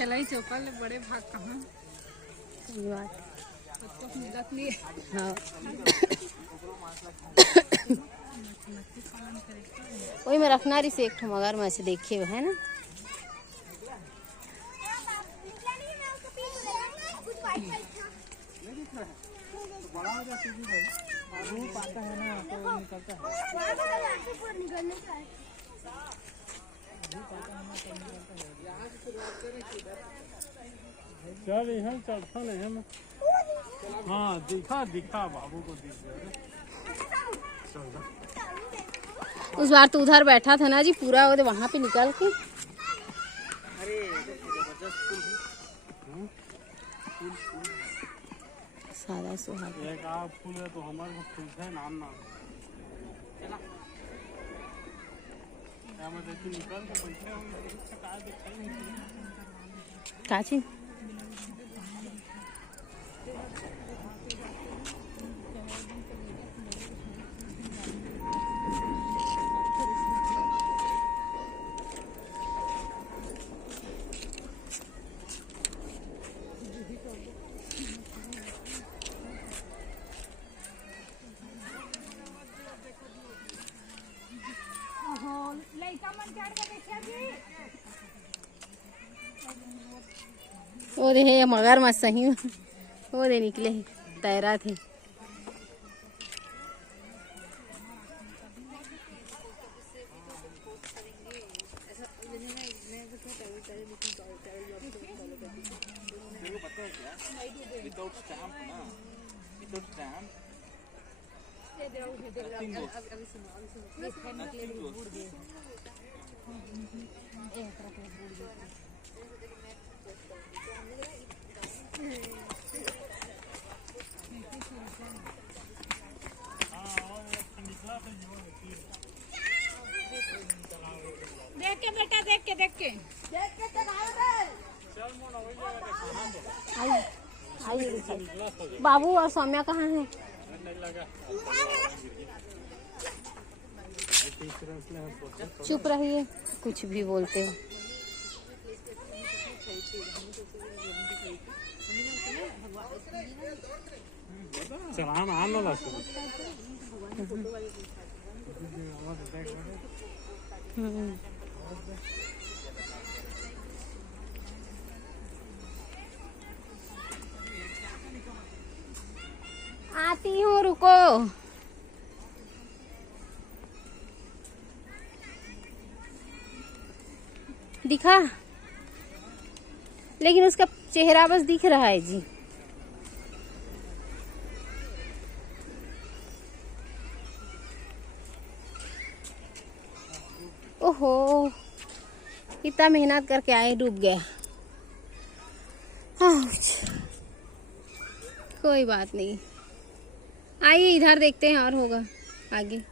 खेलाई चौपल बड़े भाग कहाँ मिलत नहीं। हाँ वही में रखना रही से एक ठो मगरमच्छ देखे है ना। चल यहाँ चलता नहीं है। हाँ दिखा बाबू को दिख गया। उस बार तो उधर बैठा था ना जी पूरा वो वहाँ पे निकल के। अरे सादा सुहाग एक आप फूल है तो हमारे को फूल है नाम चला क्या मैं देखी निकल के बैठे होंगे का दिखाई नहीं काची वो दे है मगरमच्छ सही वो दे निकले तैरा थे। विदाउट स्टैम्प ना विदाउट स्टैम्प देख के बेटा देख के बाबू और सौम्या कहाँ है? चुप रहिए कुछ भी बोलते हो। चला ना आना ला आती हूँ रुको। दिखा लेकिन उसका चेहरा बस दिख रहा है जी। ओहो इतना मेहनत करके आए डूब गया। कोई बात नहीं आइए इधर देखते हैं और होगा आगे।